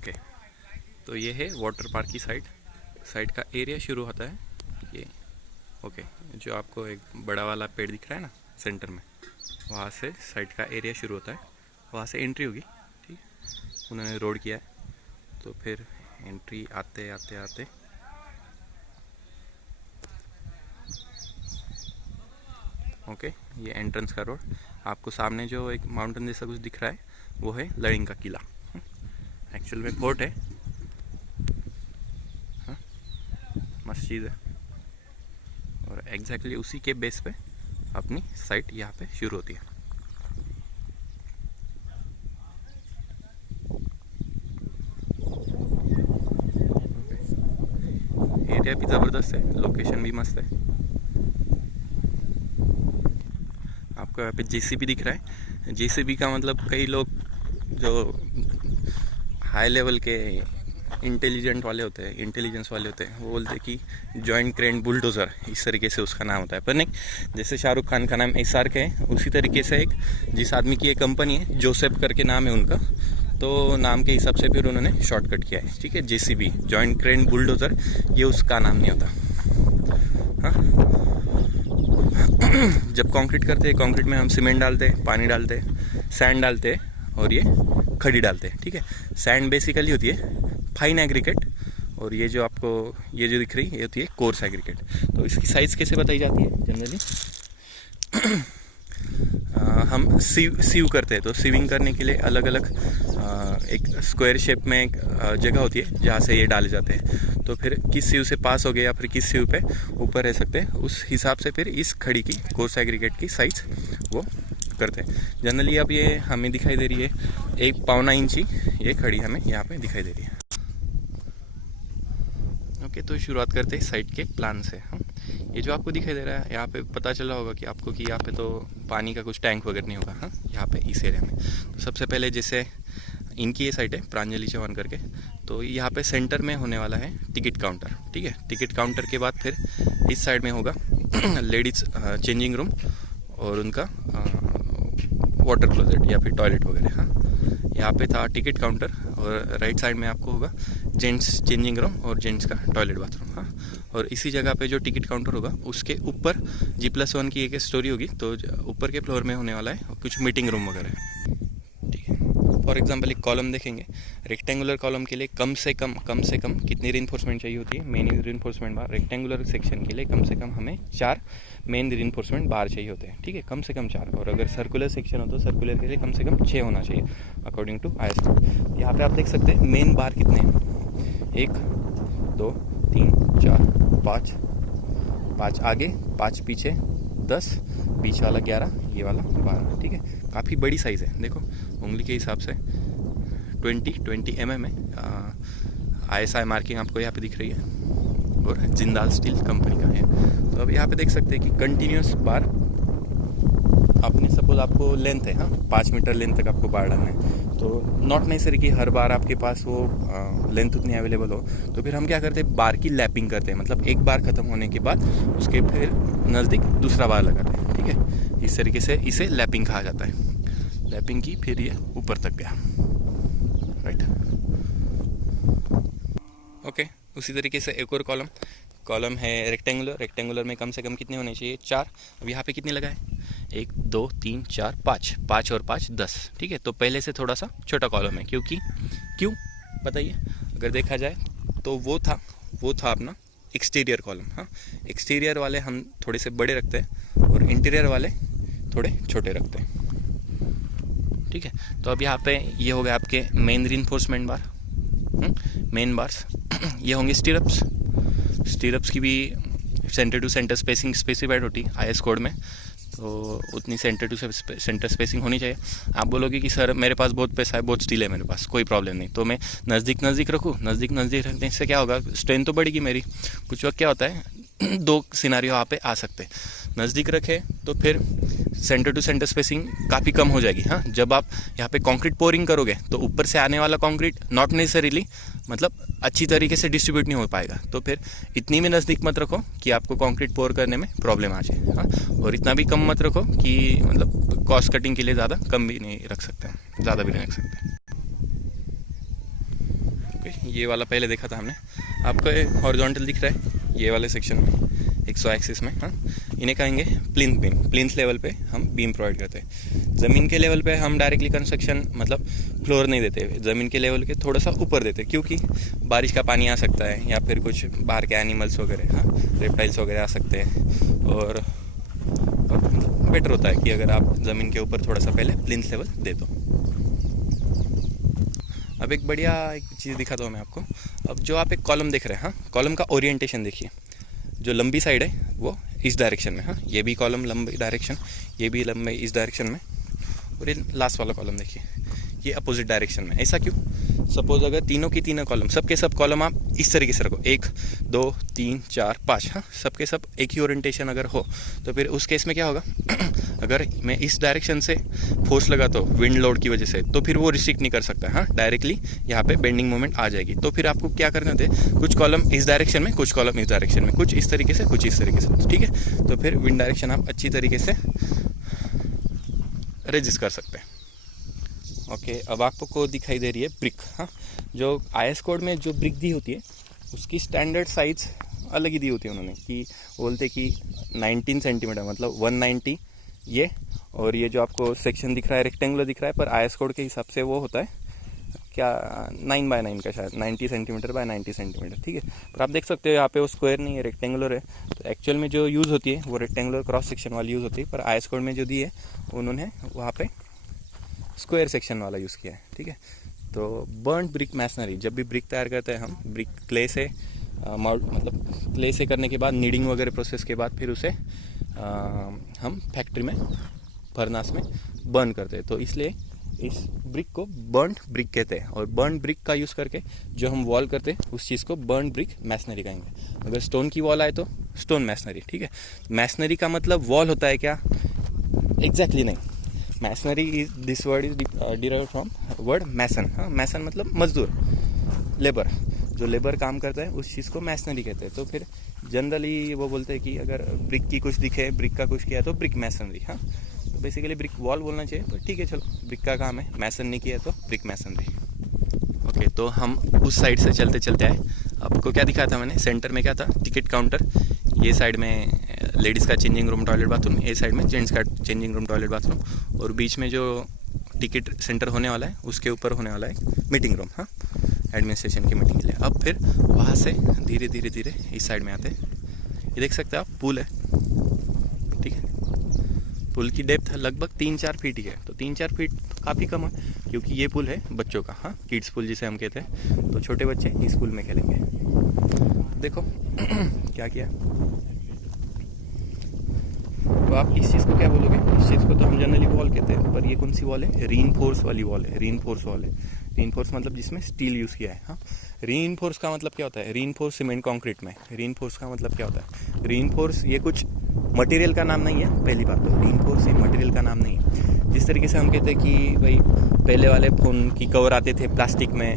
Okay, तो ये है वाटर पार्क की साइड का एरिया शुरू होता है ये। ओके, जो आपको एक बड़ा वाला पेड़ दिख रहा है ना सेंटर में, वहाँ से साइड का एरिया शुरू होता है, वहाँ से एंट्री होगी। ठीक, उन्होंने रोड किया है, तो फिर एंट्री आते आते आते ओके, ये एंट्रेंस का रोड। आपको सामने जो एक माउंटेन जैसा कुछ दिख रहा है वो है लड़िंग का किला। एक्चुअल में फोर्ट है, मस्जिद है, और एग्जैक्टली उसी के बेस पे अपनी साइट यहाँ पे शुरू होती है। एरिया भी ज़बरदस्त है, लोकेशन भी मस्त है। आपको यहाँ पे जेसीबी दिख रहा है। जेसीबी का मतलब कई लोग जो हाई लेवल के इंटेलिजेंस वाले होते हैं वो बोलते हैं कि जॉइंट क्रेन बुलडोज़र, इस तरीके से उसका नाम होता है। पर नहीं, जैसे शाहरुख खान का नाम SRK है, उसी तरीके से एक जिस आदमी की एक कंपनी है, जोसेफ करके नाम है उनका, तो नाम के हिसाब से फिर उन्होंने शॉर्टकट किया है। ठीक है, JCB, जॉइंट क्रेन बुलडोज़र, ये उसका नाम नहीं होता। हाँ, जब कंक्रीट करते हैं, कंक्रीट में हम सीमेंट डालते हैं, पानी डालते हैं, सैंड डालते हैं, और ये खड़ी डालते हैं। ठीक है, सैंड बेसिकली होती है फाइन एग्रीगेट, और ये जो आपको ये जो दिख रही है ये होती है कोर्स एग्रीगेट। तो इसकी साइज़ कैसे बताई जाती है जनरली? हम सीव करते हैं, तो सीविंग करने के लिए अलग अलग एक स्क्वायर शेप में एक जगह होती है जहाँ से ये डाले जाते हैं। तो फिर किस सीव से पास हो गए या फिर किस सीव पे ऊपर रह सकते हैं, उस हिसाब से फिर इस खड़ी की कोर्स एग्रीगेट की साइज़ वो करते हैं। जनरली अब ये हमें दिखाई दे रही है 1.25 इंची ये खड़ी हमें यहाँ पे दिखाई दे रही है। ओके, तो शुरुआत करते हैं साइट के प्लान से। हम ये जो आपको दिखाई दे रहा है, यहाँ पे पता चला होगा कि आपको कि यहाँ पे तो पानी का कुछ टैंक वगैरह नहीं होगा। हाँ, यहाँ पे इस एरिया में तो सबसे पहले जैसे इनकी ये साइट है प्रांजलि चौहान करके, तो यहाँ पे सेंटर में होने वाला है टिकट काउंटर। ठीक है, टिकट काउंटर के बाद फिर इस साइड में होगा लेडीज़ चेंजिंग रूम और उनका वाटर क्लोजेट या फिर टॉयलेट वगैरह। हाँ, यहाँ पे था टिकट काउंटर, और राइट साइड में आपको होगा जेंट्स चेंजिंग रूम और जेंट्स का टॉयलेट बाथरूम। हाँ, और इसी जगह पे जो टिकट काउंटर होगा उसके ऊपर G+1 की एक स्टोरी होगी, तो ऊपर के फ्लोर में होने वाला है कुछ मीटिंग रूम वगैरह। ठीक है, फॉर एग्जांपल एक कॉलम देखेंगे, रेक्टेंगुलर कॉलम के लिए कम से कम कितनी रीइंफोर्समेंट चाहिए होती है? मेन रीइंफोर्समेंट बार। रेक्टेंगुलर सेक्शन के लिए कम से कम हमें 4 मेन रीइंफोर्समेंट बार चाहिए होते हैं। ठीक है, कम से कम 4, और अगर सर्कुलर सेक्शन हो तो सर्कुलर के लिए कम से कम 6 होना चाहिए अकॉर्डिंग टू IS। यहाँ पे आप देख सकते हैं मेन बार कितने हैं, 1 2 3 4 5 आगे, 5 पीछे, 10 बीच वाला 11, ये वाला 12। ठीक है, काफ़ी बड़ी साइज़ है। देखो उंगली के हिसाब से 20 mm है। ISI मार्किंग आपको यहाँ पे दिख रही है, और जिंदाल स्टील कंपनी का है। तो अब यहाँ पे देख सकते हैं कि कंटिन्यूस बार अपने सपोज आपको लेंथ है, हाँ 5 मीटर लेंथ तक आपको बार डालना है, तो नॉट नेसेसरी कि हर बार आपके पास वो लेंथ उतनी अवेलेबल हो। तो फिर हम क्या करते हैं, बार की लैपिंग करते हैं, मतलब एक बार ख़त्म होने के बाद उसके फिर नज़दीक दूसरा बार लगाते हैं। ठीक है, इस तरीके से इसे लैपिंग कहा जाता है। लैपिंग की फिर ये ऊपर तक गया, राइट। ओके, उसी तरीके से एक और कॉलम है रेक्टेंगुलर में कम से कम कितने होने चाहिए? 4। अब यहाँ पे कितने लगाए? 1 2 3 4 5 और 5 10। ठीक है, तो पहले से थोड़ा सा छोटा कॉलम है, क्यों बताइए? अगर देखा जाए तो वो था अपना एक्सटीरियर कॉलम। हाँ, एक्सटीरियर वाले हम थोड़े से बड़े रखते हैं और इंटीरियर वाले थोड़े छोटे रखते हैं। ठीक है, तो अब यहाँ पे ये हो गया आपके main reinforcement bar, main bars. ये होंगे स्टीरअप्स की भी centre to centre spacing specified होती है IS कोड में, तो उतनी सेंटर टू सेंटर स्पेसिंग होनी चाहिए। आप बोलोगे कि सर मेरे पास बहुत पैसा है, बहुत स्टील है मेरे पास, कोई प्रॉब्लम नहीं, तो मैं नज़दीक रखूँ। नज़दीक रखने से क्या होगा, स्ट्रेंथ तो बढ़ेगी मेरी। कुछ वक्त क्या होता है, 2 सिनारियो यहाँ पे आ सकते हैं। नज़दीक रखे तो फिर सेंटर टू सेंटर स्पेसिंग काफ़ी कम हो जाएगी। हाँ, जब आप यहाँ पे कंक्रीट पोरिंग करोगे तो ऊपर से आने वाला कंक्रीट नॉट नेसेसरीली मतलब अच्छी तरीके से डिस्ट्रीब्यूट नहीं हो पाएगा, तो फिर इतनी भी नज़दीक मत रखो कि आपको कंक्रीट पोर करने में प्रॉब्लम आ जाए। हाँ, और इतना भी कम मत रखो कि मतलब कॉस्ट कटिंग के लिए ज़्यादा कम भी नहीं रख सकते, ज़्यादा भी नहीं रख सकते। ओके, ये वाला पहले देखा था हमने। आपको हॉरिजॉन्टल दिख रहा है ये वाले सेक्शन में 100 एक्सिस में, हाँ, इन्हें कहेंगे प्लिंथ बीम। प्लिंथ लेवल पे हम बीम प्रोवाइड करते हैं। ज़मीन के लेवल पे हम डायरेक्टली कंस्ट्रक्शन मतलब फ्लोर नहीं देते, ज़मीन के लेवल के थोड़ा सा ऊपर देते, क्योंकि बारिश का पानी आ सकता है या फिर कुछ बाहर के एनिमल्स वगैरह, हाँ, रेप्टाइल्स वगैरह आ सकते हैं, और बेटर होता है कि अगर आप ज़मीन के ऊपर थोड़ा सा पहले प्लिंथ लेवल दे दो। अब एक बढ़िया एक चीज़ दिखाता हूँ मैं आपको। अब जो आप एक कॉलम देख रहे हैं, हाँ, कॉलम का ओरिएंटेशन देखिए। जो लंबी साइड है वो इस डायरेक्शन में, हाँ, ये भी कॉलम लंबी डायरेक्शन, ये भी लंबे इस डायरेक्शन में, और ये लास्ट वाला कॉलम देखिए ये अपोजिट डायरेक्शन में। ऐसा क्यों? सपोज अगर तीनों की तीनों कॉलम, सबके सब कॉलम आप इस तरीके से रखो, 1 2 3 4 5, हाँ, सबके सब एक ही ओरिएंटेशन अगर हो, तो फिर उस केस में क्या होगा अगर मैं इस डायरेक्शन से फोर्स लगाता हूँ विंड लोड की वजह से, तो फिर वो रिस्ट्रिक्ट नहीं कर सकता, हाँ, डायरेक्टली यहाँ पे बेंडिंग मोमेंट आ जाएगी। तो फिर आपको क्या करना होता है, कुछ कॉलम इस डायरेक्शन में, कुछ कॉलम इस डायरेक्शन में, कुछ इस तरीके से, कुछ इस तरीके से, ठीक है। तो फिर विंड डायरेक्शन आप अच्छी तरीके से रजिस्ट कर सकते हैं। ओके, अब आपको दिखाई दे रही है ब्रिक, हाँ, जो IS कोड में जो ब्रिक दी होती है उसकी स्टैंडर्ड साइज अलग ही दी होती है उन्होंने, कि बोलते कि 19 सेंटीमीटर मतलब 190 ये, और ये जो आपको सेक्शन दिख रहा है रेक्टेंगुलर दिख रहा है, पर IS कोड के हिसाब से वो होता है क्या 9x9 का, शायद 90 सेंटीमीटर बाय 90 सेंटीमीटर, ठीक है। पर आप देख सकते हो यहाँ पे वो स्क्वायर नहीं है, रेक्टेंगुलर है। तो एक्चुअल में जो यूज़ होती है वो रेक्टेंगुलर क्रॉस सेक्शन वाली यूज़ होती है, पर IS कोड में जो दी है उन्होंने वहाँ पे स्क्वायर सेक्शन वाला यूज़ किया है, ठीक है। तो बर्न्ड ब्रिक मैसनरी, जब भी ब्रिक तैयार करते हैं हम ब्रिक क्ले से मतलब क्ले से करने के बाद नीडिंग वगैरह प्रोसेस के बाद फिर उसे हम फैक्ट्री में फर्नास में बर्न करते हैं। तो इसलिए इस ब्रिक को बर्न्ड ब्रिक कहते हैं, और बर्न्ड ब्रिक का यूज़ करके जो हम वॉल करते हैं उस चीज़ को बर्न्ड ब्रिक मैसनरी कहेंगे। अगर स्टोन की वॉल आए तो स्टोन मैसनरी, ठीक है। मैसनरी का मतलब वॉल होता है क्या? एग्जैक्टली नहीं। Masonry is this word is derived from word mason, हाँ, मैसन मतलब मजदूर, लेबर, जो लेबर काम करता है उस चीज़ को मैसनरी कहते हैं। तो फिर जनरली वो बोलते हैं कि अगर ब्रिक की कुछ दिखे, ब्रिक का कुछ किया तो ब्रिक मैसनरी, हाँ। तो बेसिकली ब्रिक वॉल बोलना चाहिए, तो ठीक है, चलो ब्रिक का काम है, मैसन नहीं किया तो ब्रिक मैसनरी। ओके, तो हम उस साइड से चलते चलते आए। आपको क्या दिखाया था मैंने? सेंटर में क्या था? टिकट काउंटर, ये साइड में लेडीज़ का चेंजिंग रूम टॉयलेट बाथरूम, ये साइड में जेंट्स का चेंजिंग रूम टॉयलेट बाथरूम, और बीच में जो टिकट सेंटर होने वाला है उसके ऊपर होने वाला है मीटिंग रूम, हाँ, एडमिनिस्ट्रेशन की मीटिंग के लिए। अब फिर वहाँ से धीरे धीरे धीरे इस साइड में आते हैं। ये देख सकते हैं आप, पुल है, ठीक है। पुल की डेप्थ लगभग 3-4 फीट ही है, तो 3-4 फीट काफ़ी कम है, क्योंकि ये पुल है बच्चों का, हाँ, किड्स पुल जिसे हम कहते हैं। तो छोटे बच्चे इस पुल में खेलेंगे। देखो क्या किया। तो आप इस चीज़ को क्या बोलोगे? इस चीज़ को तो हम जनरली वॉल कहते हैं, पर ये कौन सी वॉल है? रीइंफोर्स वाली वॉल है, रीइंफोर्स वॉल है। रीइंफोर्स मतलब जिसमें स्टील यूज़ किया है, हाँ। रीइंफोर्स का मतलब क्या होता है? रीइंफोर्स सीमेंट कंक्रीट में रीइंफोर्स का मतलब क्या होता है? रीइंफोर्स ये कुछ मटेरियल का नाम नहीं है, पहली बात तो रीइंफोर्स ये मटेरियल का नाम नहीं है। जिस तरीके से हम कहते हैं कि भाई पहले वाले फ़ोन की कवर आते थे प्लास्टिक में,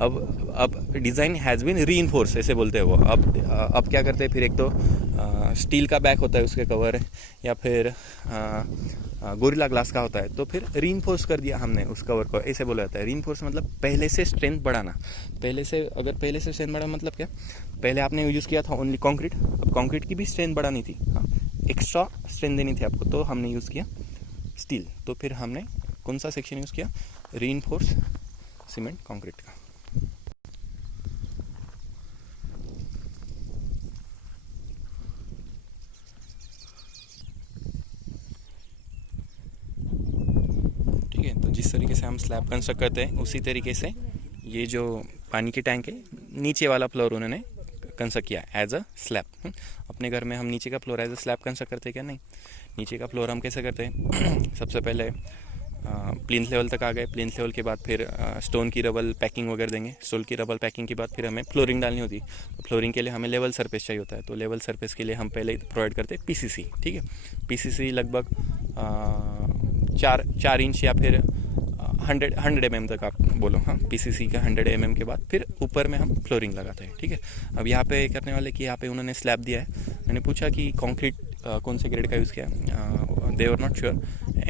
अब डिज़ाइन हैज़ बीन रीइंफोर्स ऐसे बोलते हैं वो। अब क्या करते हैं फिर? एक तो स्टील का बैक होता है उसके कवर, या फिर गोरिल्ला ग्लास का होता है, तो फिर रीइंफोर्स कर दिया हमने उस कवर को, ऐसे बोला जाता है। रीइंफोर्स मतलब पहले से स्ट्रेंथ बढ़ाना। पहले से स्ट्रेंथ बढ़ाना मतलब क्या? पहले आपने यूज़ किया था ओनली कंक्रीट, अब कंक्रीट की भी स्ट्रेंथ बढ़ानी थी, हाँ, एक्स्ट्रा स्ट्रेंथ देनी थी आपको, तो हमने यूज़ किया स्टील। तो फिर हमने कौन सा सेक्शन यूज़ किया? रीइंफोर्स सीमेंट कंक्रीट का। ठीक है, तो जिस तरीके से हम स्लैब कंस्ट्रक्ट करते हैं उसी तरीके से ये जो पानी की टैंक है, नीचे वाला फ्लोर उन्होंने कंस्ट्रक्ट किया एज अ स्लैब। अपने घर में हम नीचे का floor as a slab construct करते हैं क्या? नहीं। नीचे का फ्लोर हम कैसे करते हैं? सबसे पहले प्लिंथ लेवल तक आ गए, प्लिंथ लेवल के बाद फिर स्टोन की रबल पैकिंग वगैरह देंगे। स्टोन की रबल पैकिंग के बाद फिर हमें फ्लोरिंग डालनी होती है। तो फ्लोरिंग के लिए हमें लेवल सरफेस चाहिए होता है, तो लेवल सरफेस के लिए हम पहले प्रोवाइड करते हैं PCC, ठीक है। PCC लगभग 4 इंच या फिर 100 mm तक आप बोलो, हाँ, PCC का 100 mm के बाद फिर ऊपर में हम फ्लोरिंग लगाते हैं, ठीक है। अब यहाँ पे करने वाले कि यहाँ पे उन्होंने स्लैब दिया है। मैंने पूछा कि कंक्रीट कौन से ग्रेड का यूज़ किया, they were not sure.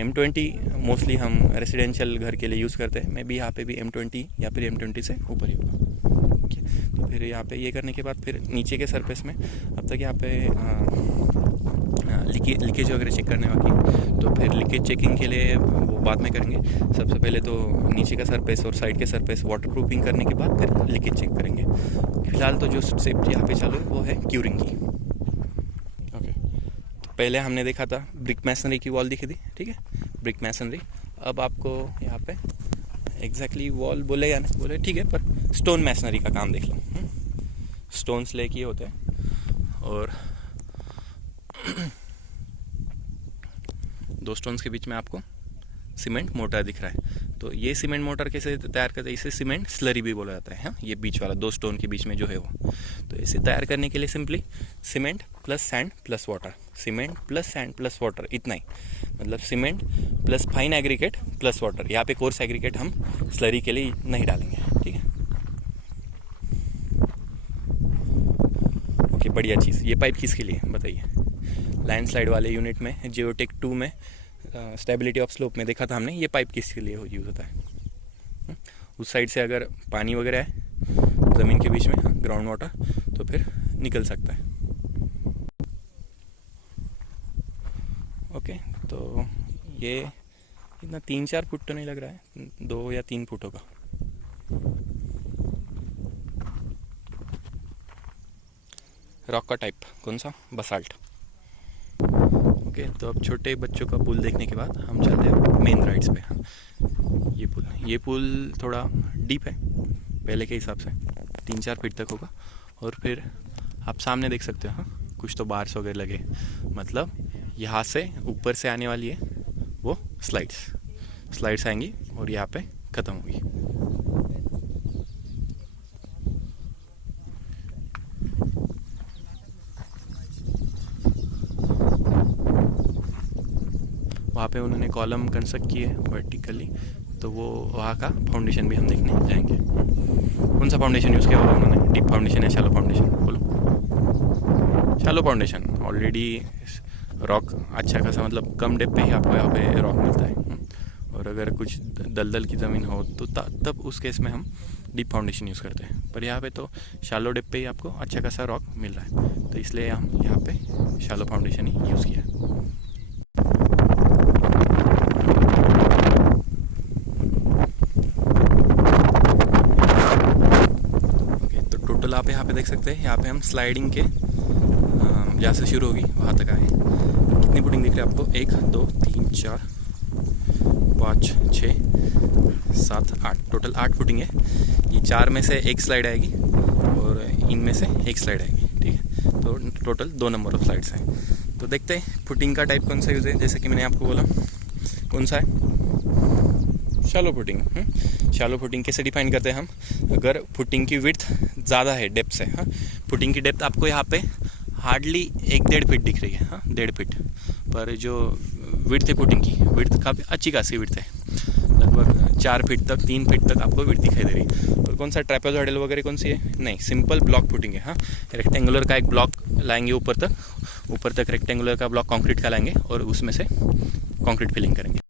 M20 mostly हम रेसिडेंशियल घर के लिए यूज़ करते हैं, मे बी यहाँ पे भी M20 या फिर M20 से ऊपर ही होगा। ओके, तो फिर यहाँ पे ये करने के बाद फिर नीचे के सरफेस में अब तक यहाँ पे लीकेज वगैरह चेक करने बाकी, तो फिर लीकेज चेकिंग के लिए वो बाद में करेंगे। सबसे पहले तो नीचे का सरफेस और साइड के सरफेस वाटर प्रूफिंग करने के बाद फिर लीकेज चेक करेंगे। फिलहाल तो जो स्टेप यहाँ पे चालू है वो है क्यूरिंग की। ओके, तो पहले हमने देखा था ब्रिक मैसनरी की वॉल दिखी थी, ठीक है, ब्रिक मैसनरी। अब आपको यहाँ पे एग्जैक्टली वॉल बोले या नहीं बोले, ठीक है, पर स्टोन मैसनरी का काम देख लो। स्टोन्स ले किए होते हैं और 2 स्टोन्स के बीच में आपको सीमेंट मोटर दिख रहा है। तो ये सीमेंट मोटर कैसे तैयार करते हैं, इसे सीमेंट स्लरी भी बोला जाता है। हाँ, ये बीच वाला 2 स्टोन के बीच में जो है वो, तो इसे तैयार करने के लिए simply cement plus sand plus water, cement plus sand plus water, इतना ही, मतलब cement plus fine aggregate plus water. यहाँ पे कोर्स एग्रीगेट हम स्लरी के लिए नहीं डालेंगे, ठीक है। ओके, बढ़िया चीज़। ये पाइप किसके लिए बताइए? लैंडस्लाइड वाले यूनिट में जियोटेक 2 में स्टेबिलिटी ऑफ स्लोप में देखा था हमने, ये पाइप किसके लिए यूज़ होता है? उस साइड से अगर पानी वगैरह है ज़मीन के बीच में, ग्राउंड वाटर, तो फिर निकल सकता है। ओके, तो ये इतना 3-4 फुट तो नहीं लग रहा है, 2 या 3 फुट होगा। रॉक का टाइप कौन सा? बसाल्ट। ओके, तो अब छोटे बच्चों का पुल देखने के बाद हम चलते हैं मेन राइड्स पे। हाँ, ये पुल थोड़ा डीप है पहले के हिसाब से, 3-4 फीट तक होगा। और फिर आप सामने देख सकते हो, हाँ, कुछ तो बार्स वगैरह लगे, मतलब यहाँ से ऊपर से आने वाली है वो स्लाइड्स आएंगी और यहाँ पे ख़त्म होगी। वहाँ पे उन्होंने कॉलम कंस्ट्रक्ट किए वर्टिकली, तो वो वहाँ का फाउंडेशन भी हम देखने जाएंगे। कौन सा फाउंडेशन यूज़ किया होगा उन्होंने? डीप फाउंडेशन या शैलो फाउंडेशन? बोलो। Shallow foundation. ऑलरेडी रॉक अच्छा खासा, मतलब कम डेप्थ पे ही आपको यहाँ पे रॉक मिलता है। और अगर कुछ दलदल की ज़मीन हो तो तब उस केस में हम डीप फाउंडेशन यूज़ करते हैं, पर यहाँ पे तो शैलो डेप्थ पे ही आपको अच्छा खासा रॉक मिल रहा है, तो इसलिए हम यहाँ पे शैलो फाउंडेशन ही यूज़ किया है। आप यहाँ पे देख सकते हैं, यहाँ पे हम स्लाइडिंग के जहाँ से शुरू होगी वहाँ तक आए। कितनी फुटिंग दिख रही है आपको? 1 2 3 4 5 6 7 8, टोटल 8 फुटिंग है। ये 4 में से 1 स्लाइड आएगी और इनमें से 1 स्लाइड आएगी, ठीक है। तो टोटल 2 नंबर ऑफ स्लाइड्स हैं। तो देखते हैं फुटिंग का टाइप कौन सा यूज़ है। जैसे कि मैंने आपको बोला, कौन सा है? Shallow footing. शैलो फुटिंग कैसे डिफाइन करते हैं हम? अगर फुटिंग की विड्थ ज़्यादा है डेप्थ से, हाँ, फुटिंग की डेप्थ आपको यहाँ पे हार्डली 1-1.5 फीट दिख रही है, हाँ, 1.5 फीट, पर जो विड्थ है फुटिंग की, विड्थ काफ़ी अच्छी खासी विड्थ है, लगभग 4 फीट तक, 3 फीट तक आपको विड्थ दिखाई दे रही है। और कौन सा ट्रेपेजॉइडल वगैरह कौन सी है? नहीं, सिंपल ब्लॉक फुटिंग है। हाँ, रेक्टेंगुलर का एक ब्लॉक लाएंगे ऊपर तक रेक्टेंगुलर का ब्लॉक कंक्रीट का लाएंगे और उसमें से कंक्रीट फिलिंग करेंगे।